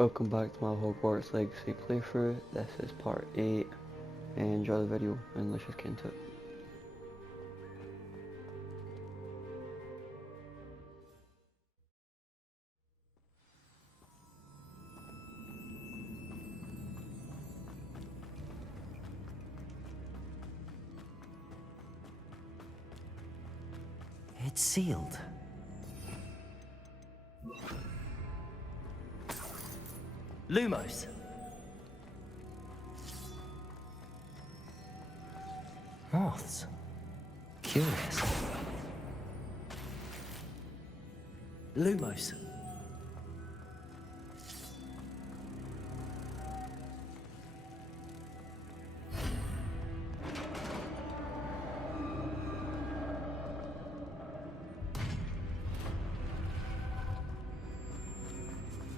Welcome back to my Hogwarts Legacy playthrough. This is part 8. Enjoy the video and let's just get into it. It's sealed. Lumos. Moths. Curious. Lumos.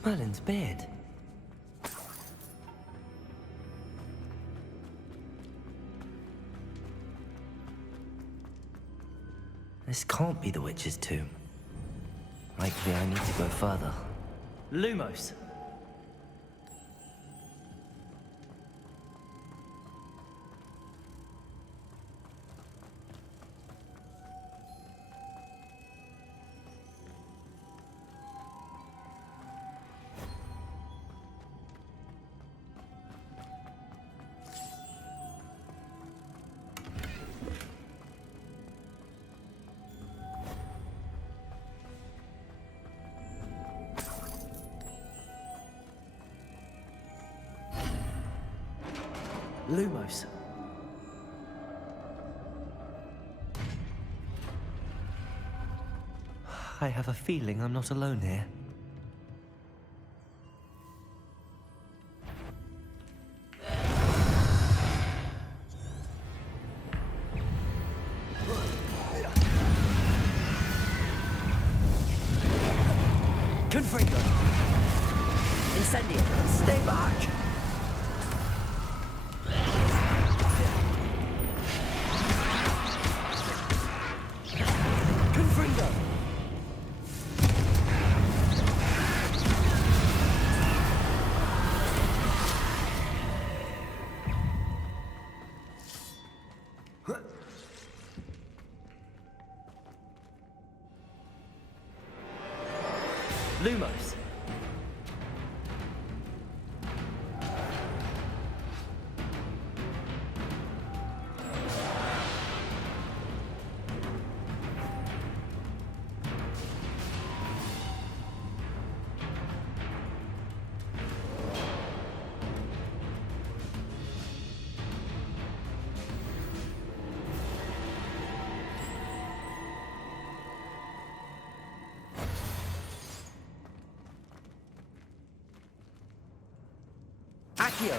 Merlin's beard. This can't be the witch's tomb. Likely I need to go further. Lumos. Lumos. I have a feeling I'm not alone here. Confringo! Incendio! Stay back! Lumos. Accio.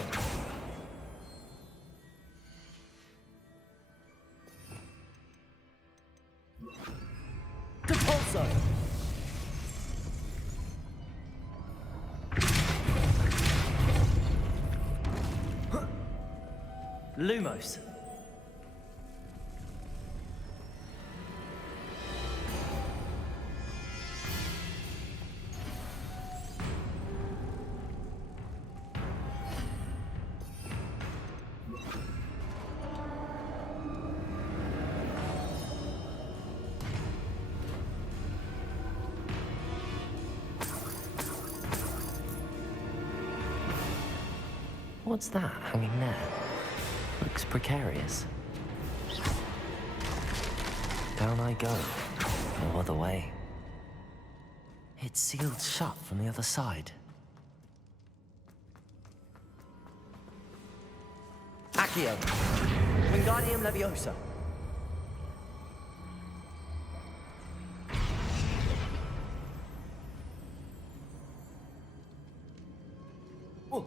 Compulso. Lumos. What's that hanging there? Looks precarious. Down I go. No other way. It's sealed shut from the other side. Accio. Wingardium Leviosa. Oh!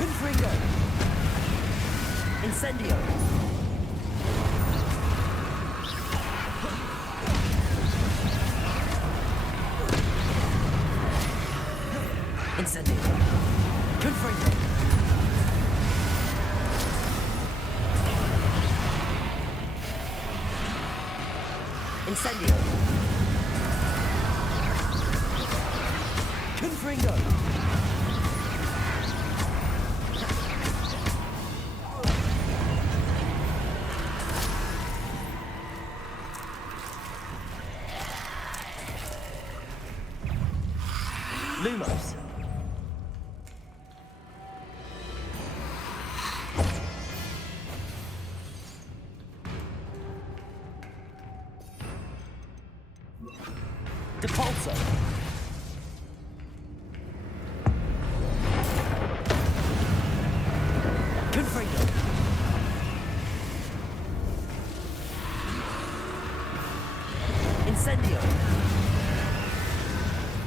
Confringo! Incendio! Incendio. Confringo. Incendio. Confringo. Lumos. Depulso. Confringo. Incendio.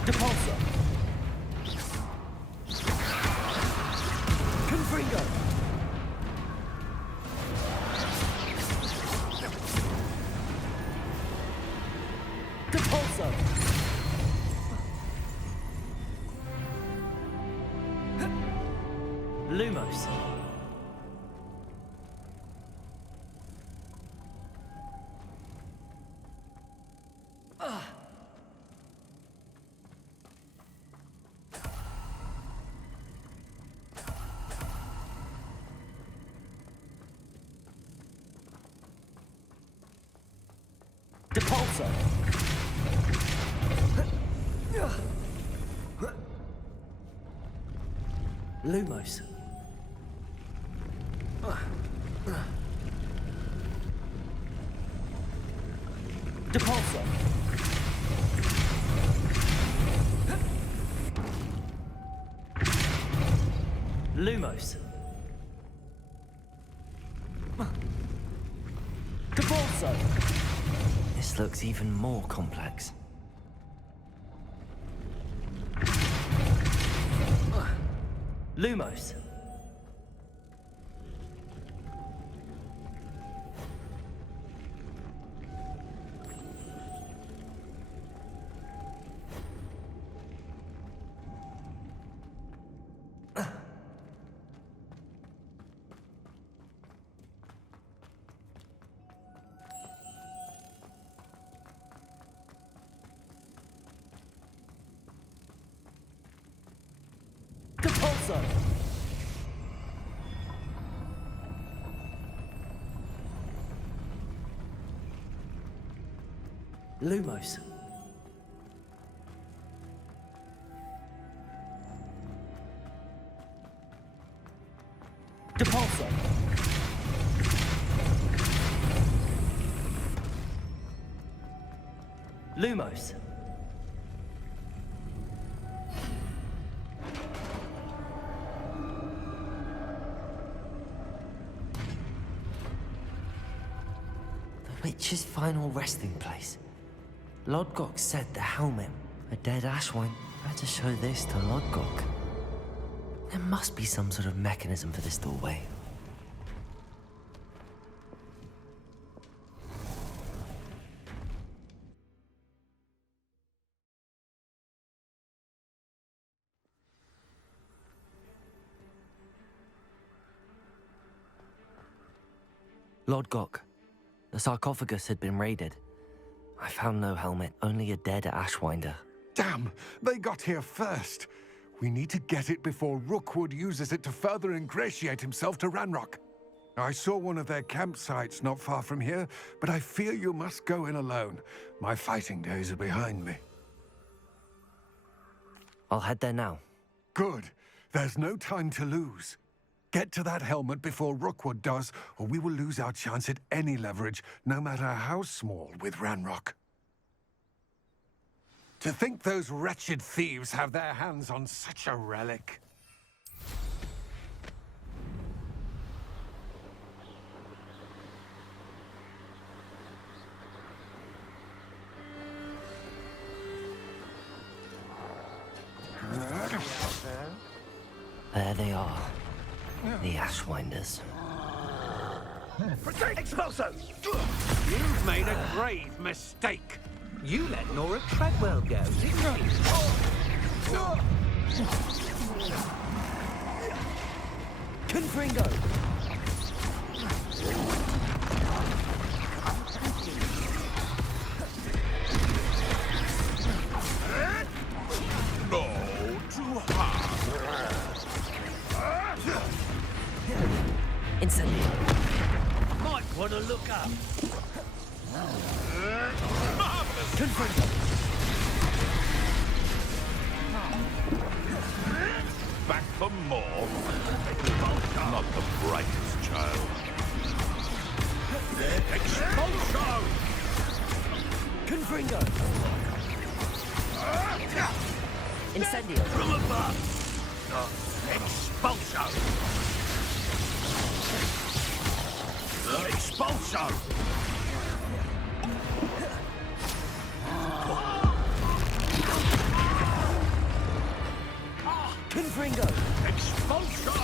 Depulso. Confringo. Depulso. Lumos. Depulso. Lumos. Depulso. Lumos. Depulso. This looks even more complex. Lumos. Depulso. Lumos. Depulso. Lumos. The witch's final resting place. Lodgok said the helmet, a dead Ashwine, had to show this to Lodgok. There must be some sort of mechanism for this doorway. Lodgok. The sarcophagus had been raided. I found no helmet, only a dead Ashwinder. Damn! They got here first. We need to get it before Rookwood uses it to further ingratiate himself to Ranrock. I saw one of their campsites not far from here, but I fear you must go in alone. My fighting days are behind me. I'll head there now. Good. There's no time to lose. Get to that helmet before Rookwood does, or we will lose our chance at any leverage, no matter how small, with Ranrock. To think those wretched thieves have their hands on such a relic. There they are. The Ashwinders. Expulso! You've made a grave mistake. You let Nora Treadwell go, didn't you? Confringo! No, too hard. Incendio! Might want to look up. Confringo! Back for more? Not the brightest child. Expulso! Confringo! Incendio! From above. Expulso. Expulso. Confringo! Expulso.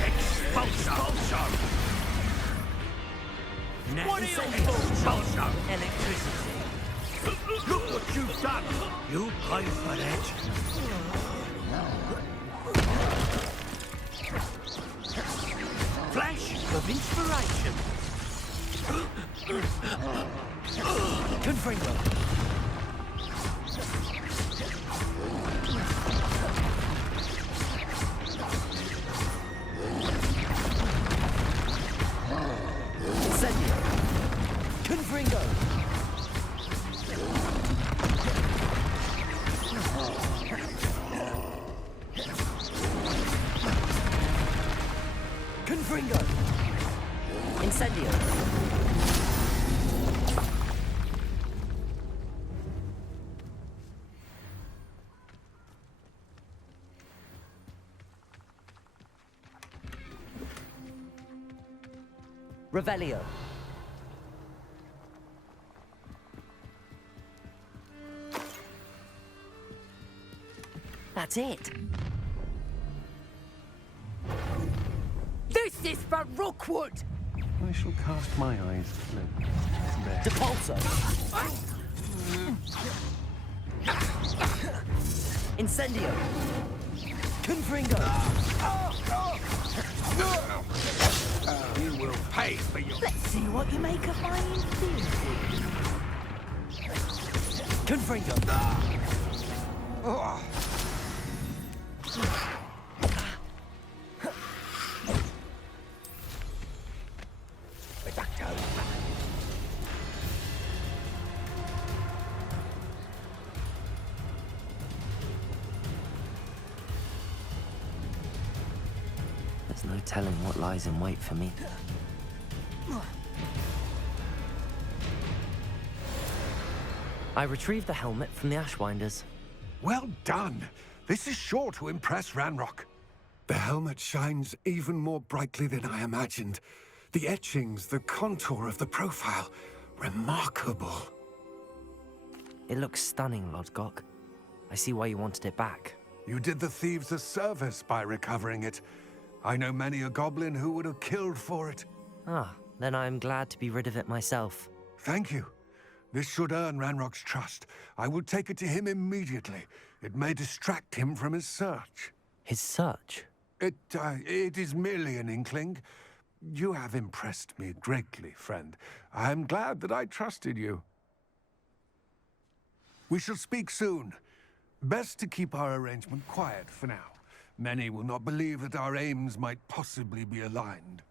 Expulso. What are you expulso? Electricity! Look what you've done. You'll pay for that. Flash of inspiration. Confringo! Incendio! Confringo! Confringo! Incendio! Revelio. That's it. This is for Rookwood! I shall cast my eyes there. Depulso. Incendio. Confringo. You will pay for your... Let's see what you make of my infinity. Confringo. There's no telling what lies in wait for me. I retrieved the helmet from the Ashwinders. Well done. This is sure to impress Ranrock. The helmet shines even more brightly than I imagined. The etchings, the contour of the profile, remarkable. It looks stunning, Lodgok. I see why you wanted it back. You did the thieves a service by recovering it. I know many a goblin who would have killed for it. Ah, then I am glad to be rid of it myself. Thank you. This should earn Ranrock's trust. I will take it to him immediately. It may distract him from his search. His search? It is merely an inkling. You have impressed me greatly, friend. I am glad that I trusted you. We shall speak soon. Best to keep our arrangement quiet for now. Many will not believe that our aims might possibly be aligned.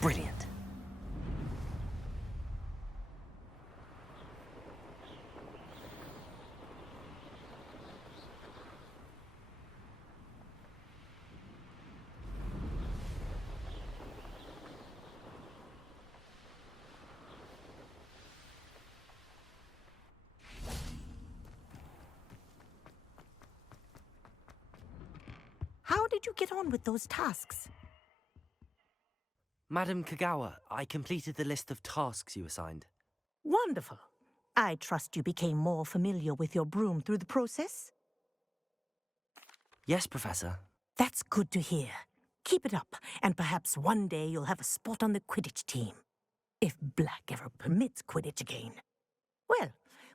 Brilliant. How did you get on with those tasks? Madam Kagawa, I completed the list of tasks you assigned. Wonderful. I trust you became more familiar with your broom through the process? Yes, Professor. That's good to hear. Keep it up, and perhaps one day you'll have a spot on the Quidditch team. If Black ever permits Quidditch again. Well,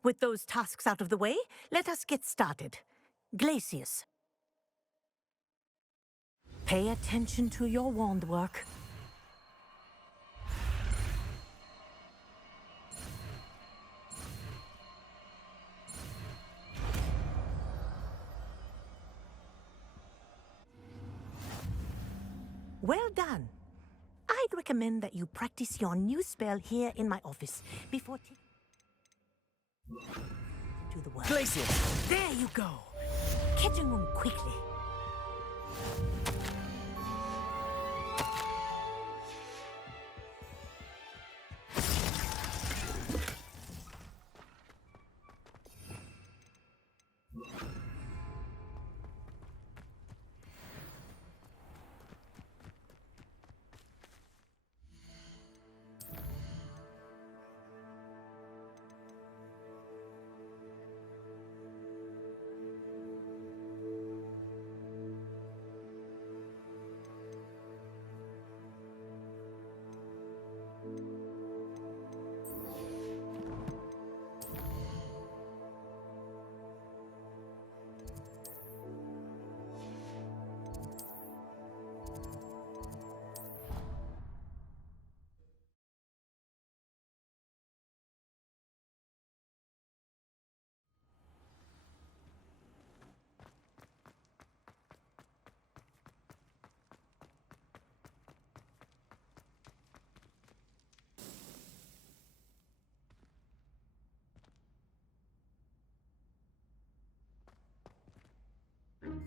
with those tasks out of the way, let us get started. Glacius. Pay attention to your wand work. Well done. I'd recommend that you practice your new spell here in my office before to the work. Glacius! There you go. Catching them quickly.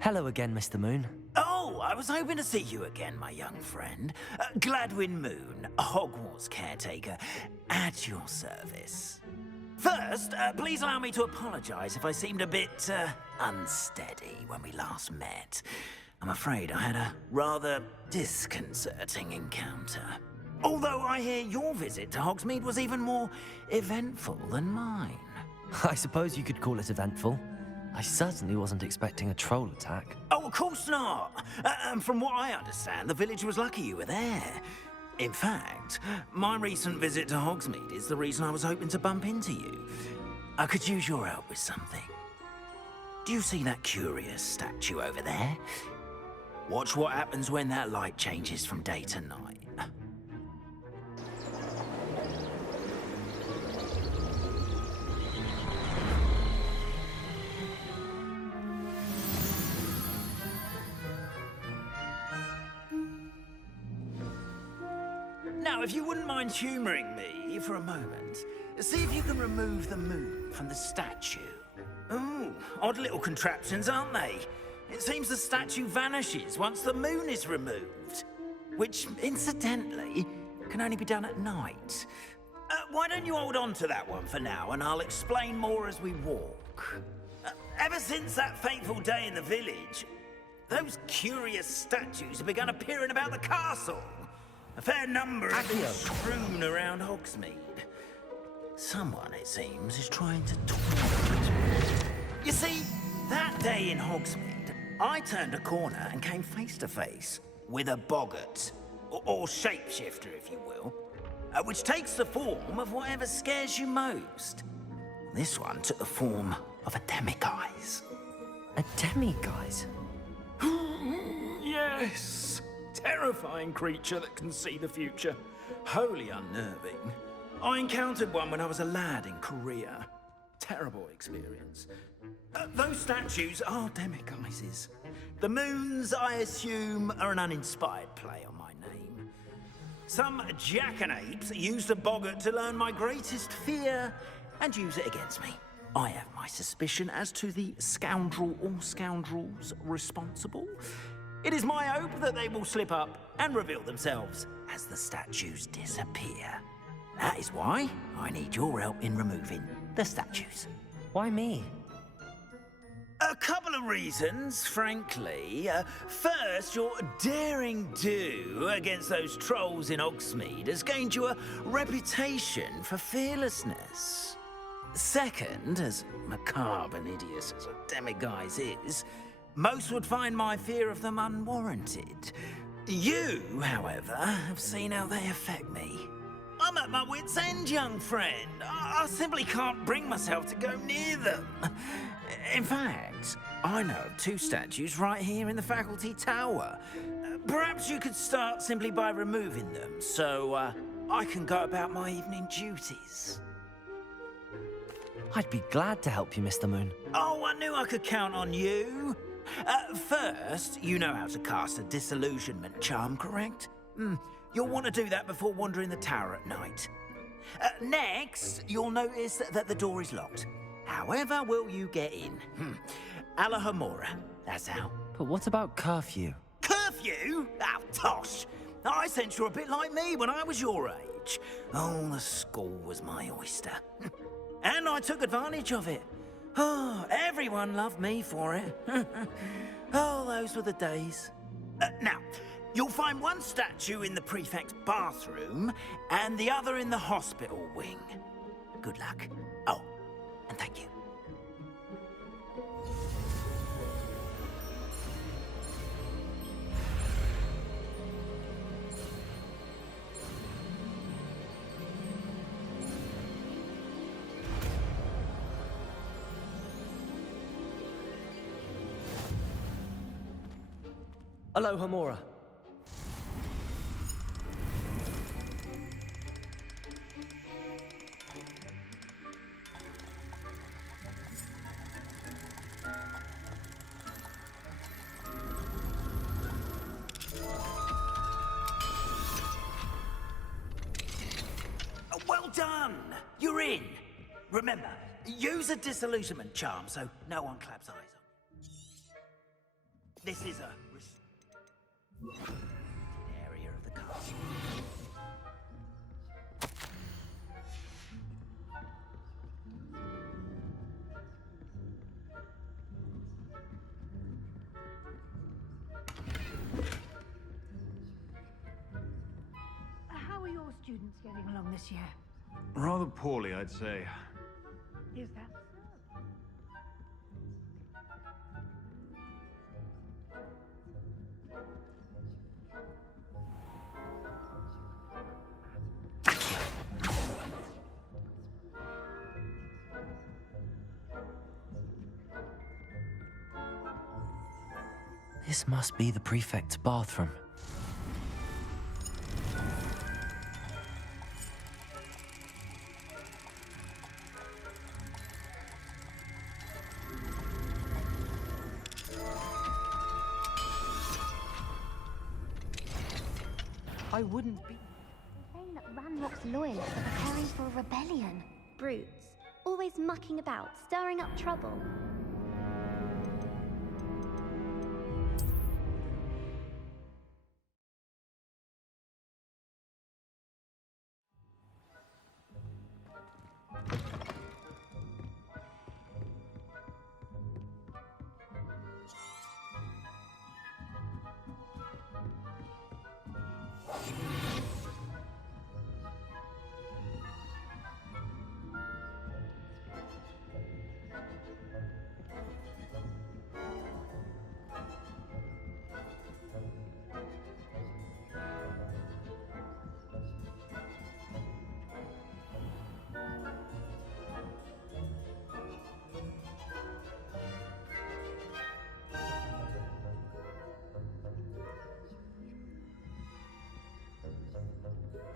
Hello again, Mr. Moon. Oh, I was hoping to see you again, my young friend. Gladwin Moon, Hogwarts caretaker, at your service. First, please allow me to apologize if I seemed a bit, unsteady when we last met. I'm afraid I had a rather disconcerting encounter. Although I hear your visit to Hogsmeade was even more eventful than mine. I suppose you could call it eventful. I certainly wasn't expecting a troll attack. Oh, of course not. And from what I understand, the village was lucky you were there. In fact, my recent visit to Hogsmeade is the reason I was hoping to bump into you. I could use your help with something. Do you see that curious statue over there? Watch what happens when that light changes from day to night. Now, if you wouldn't mind humoring me for a moment, see if you can remove the moon from the statue. Ooh, odd little contraptions, aren't they? It seems the statue vanishes once the moon is removed. Which, incidentally, can only be done at night. Why don't you hold on to that one for now, and I'll explain more as we walk. Ever since that fateful day in the village, those curious statues have begun appearing about the castle. A fair number have been strewn around Hogsmeade. Someone, it seems, is trying to torment me. You see, that day in Hogsmeade, I turned a corner and came face to face with a boggart, or shapeshifter, if you will, which takes the form of whatever scares you most. This one took the form of a demiguise. A demiguise? Yes! Terrifying creature that can see the future. Wholly unnerving. I encountered one when I was a lad in Korea. Terrible experience. Those statues are demiguises. The moons, I assume, are an uninspired play on my name. Some jackanapes used a boggart to learn my greatest fear and use it against me. I have my suspicion as to the scoundrel or scoundrels responsible. It is my hope that they will slip up and reveal themselves as the statues disappear. That is why I need your help in removing the statues. Why me? A couple of reasons, frankly. First, your daring do against those trolls in Hogsmeade has gained you a reputation for fearlessness. Second, as macabre and hideous as a demiguise is, most would find my fear of them unwarranted. You, however, have seen how they affect me. I'm at my wit's end, young friend. I simply can't bring myself to go near them. In fact, I know of 2 statues right here in the faculty tower. Perhaps you could start simply by removing them, so I can go about my evening duties. I'd be glad to help you, Mr. Moon. Oh, I knew I could count on you. First, you know how to cast a disillusionment charm, correct? You'll want to do that before wandering the tower at night. Next, you'll notice that the door is locked. However will you get in? Alahamora, that's how. But what about curfew? Curfew? Oh, tosh. I sense you're a bit like me when I was your age. Oh, the school was my oyster. And I took advantage of it. Oh, everyone loved me for it. Oh, those were the days. Now, you'll find one statue in the prefect's bathroom and the other in the hospital wing. Good luck. Oh, and thank you. Aloha, Mora. Well done! You're in! Remember, use a disillusionment charm so no one claps eyes on. This is a area of the castle. How are your students getting along this year? Rather poorly, I'd say. Is that so? This must be the prefect's bathroom. I wouldn't be... Saying that Ranrock's loyalists are preparing for a rebellion. Brutes. Always mucking about, stirring up trouble.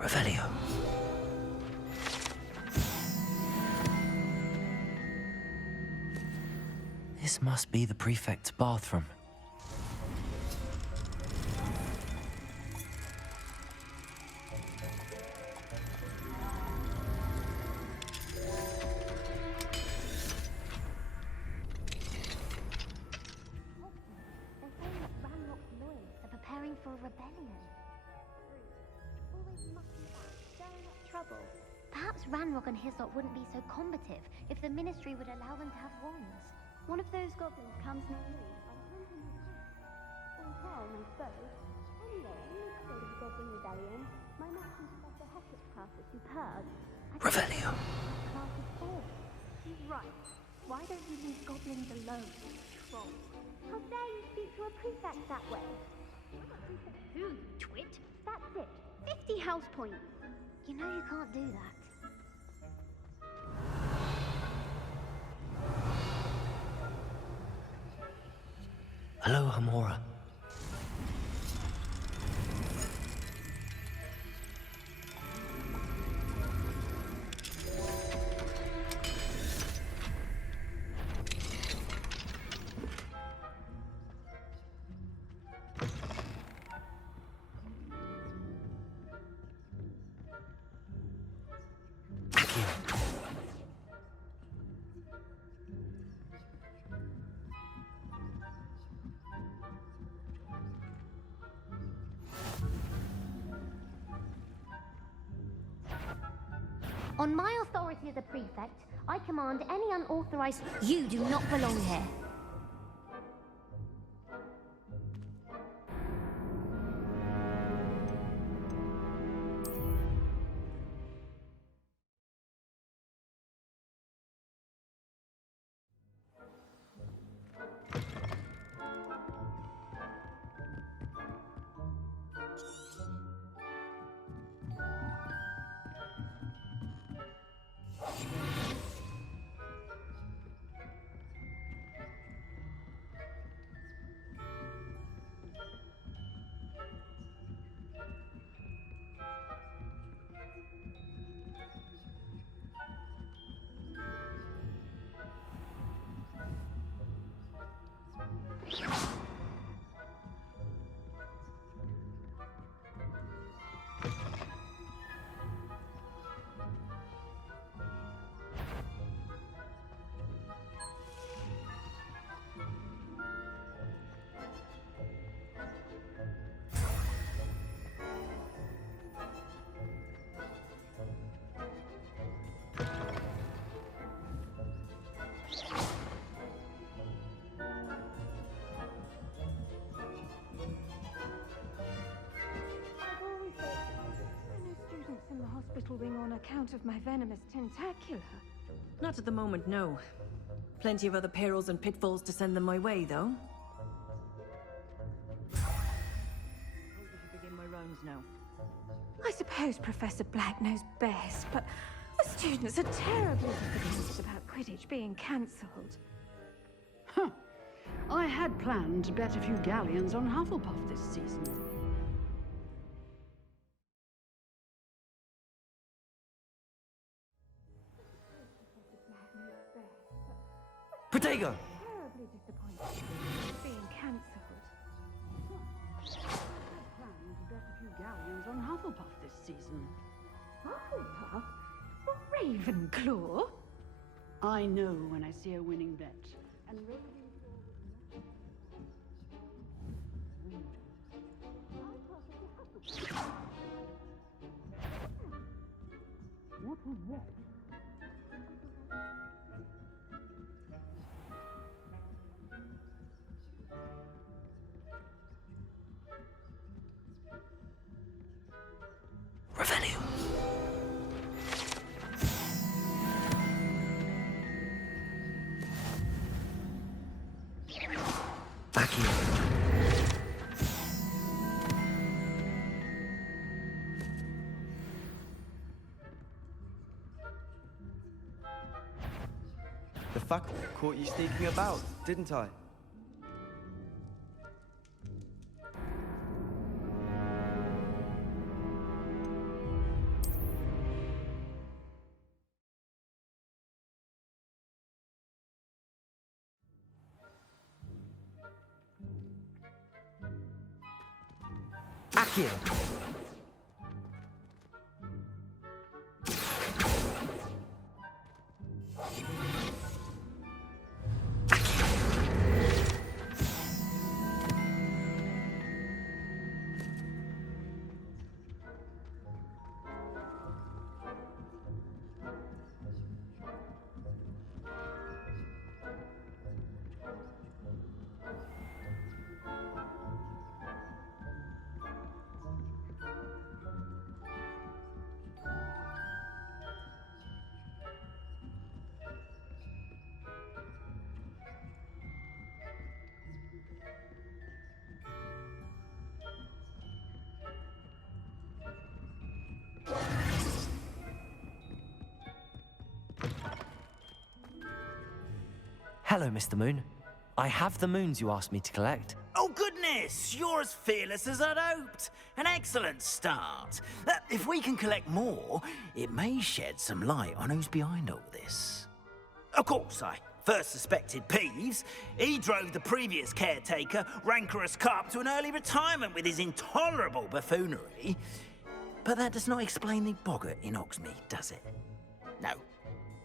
Revelio. This must be the prefect's bathroom. Ranrock and Hyssop wouldn't be so combative if the Ministry would allow them to have wands. One of those goblins comes near me. On town, I suppose. Anyway, in the state of the Goblin Rebellion, my matching Professor Hector's class is superb. Revelio. Class is 4. He's right. Why don't you leave goblins alone, troll? How dare you speak to a prefect that way? I'm a prefect too, you twit. That's it. 50 house points. You know you can't do that. Hello, Hamora. On my authority as a prefect, I command any unauthorized... You do not belong here. Hospital wing on account of my venomous tentacula. Not at the moment, no. Plenty of other perils and pitfalls to send them my way, though. I should begin my rounds now. I suppose Professor Black knows best, but the students are terribly disappointed about Quidditch being cancelled. Huh. I had planned to bet a few galleons on Hufflepuff this season. Protego! Terribly disappointed about being cancelled. I had planned to bet a few galleons on Hufflepuff this season. Hufflepuff? Ravenclaw? I know when I see a winning bet. And what was that? Revelio. Back here. The fuck caught you sneaking about, didn't I? Accio. Hello, Mr. Moon. I have the moons you asked me to collect. Oh, goodness! You're as fearless as I'd hoped. An excellent start. If we can collect more, it may shed some light on who's behind all this. Of course, I first suspected Peeves. He drove the previous caretaker, Rancorous Carp, to an early retirement with his intolerable buffoonery. But that does not explain the boggart in Hogsmeade, does it? No.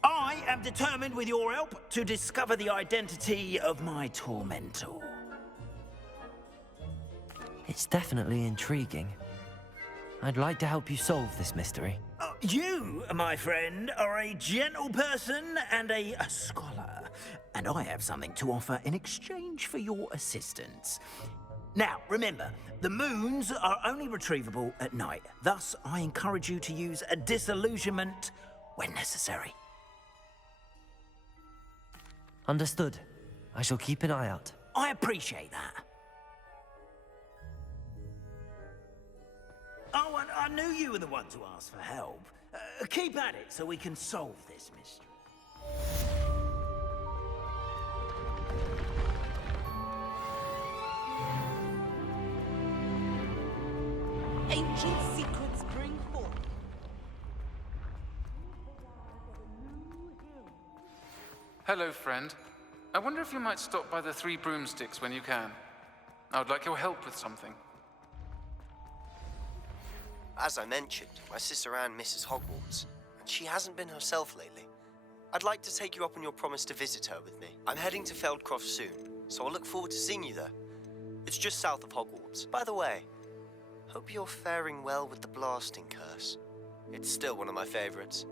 I am determined, with your help, to discover the identity of my tormentor. It's definitely intriguing. I'd like to help you solve this mystery. You, my friend, are a gentle person and a scholar, and I have something to offer in exchange for your assistance. Now, remember, the moons are only retrievable at night. Thus, I encourage you to use a disillusionment when necessary. Understood. I shall keep an eye out. I appreciate that. Oh, and I knew you were the one to ask for help. Keep at it so we can solve this mystery. Ancient secrets bring forth. Hello, friend. I wonder if you might stop by the Three Broomsticks when you can. I would like your help with something. As I mentioned, my sister Anne misses Hogwarts, and she hasn't been herself lately. I'd like to take you up on your promise to visit her with me. I'm heading to Feldcroft soon, so I'll look forward to seeing you there. It's just south of Hogwarts. By the way, hope you're faring well with the blasting curse. It's still one of my favorites.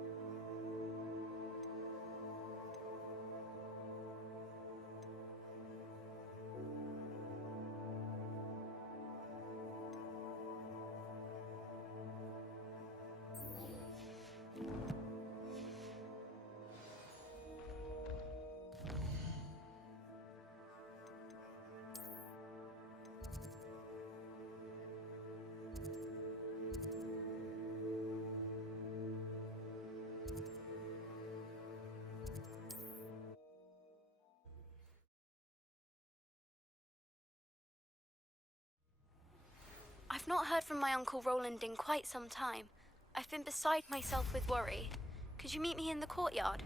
I've not heard from my Uncle Roland in quite some time. I've been beside myself with worry. Could you meet me in the courtyard?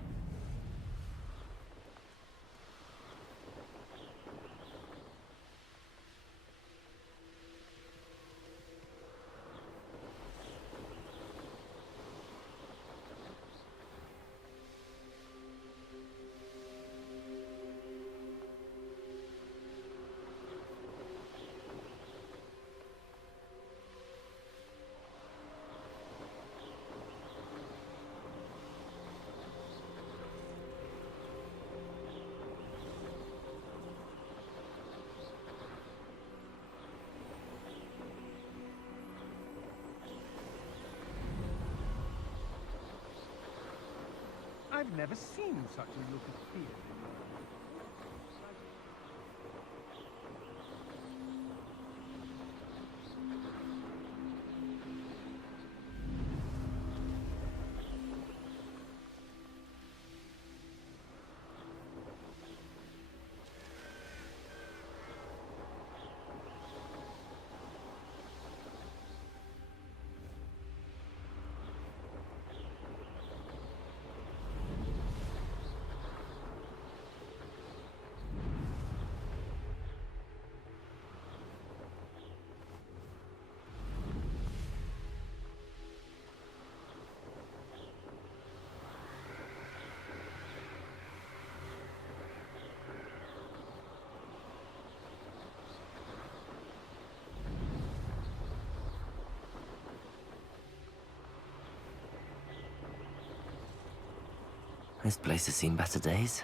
I've never seen such a look of fear. This place has seen better days.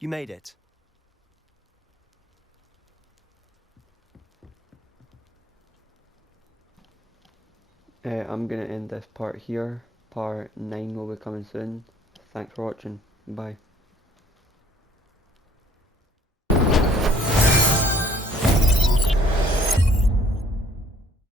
You made it. I'm going to end this part here. Part 9 will be coming soon. Thanks for watching. Bye.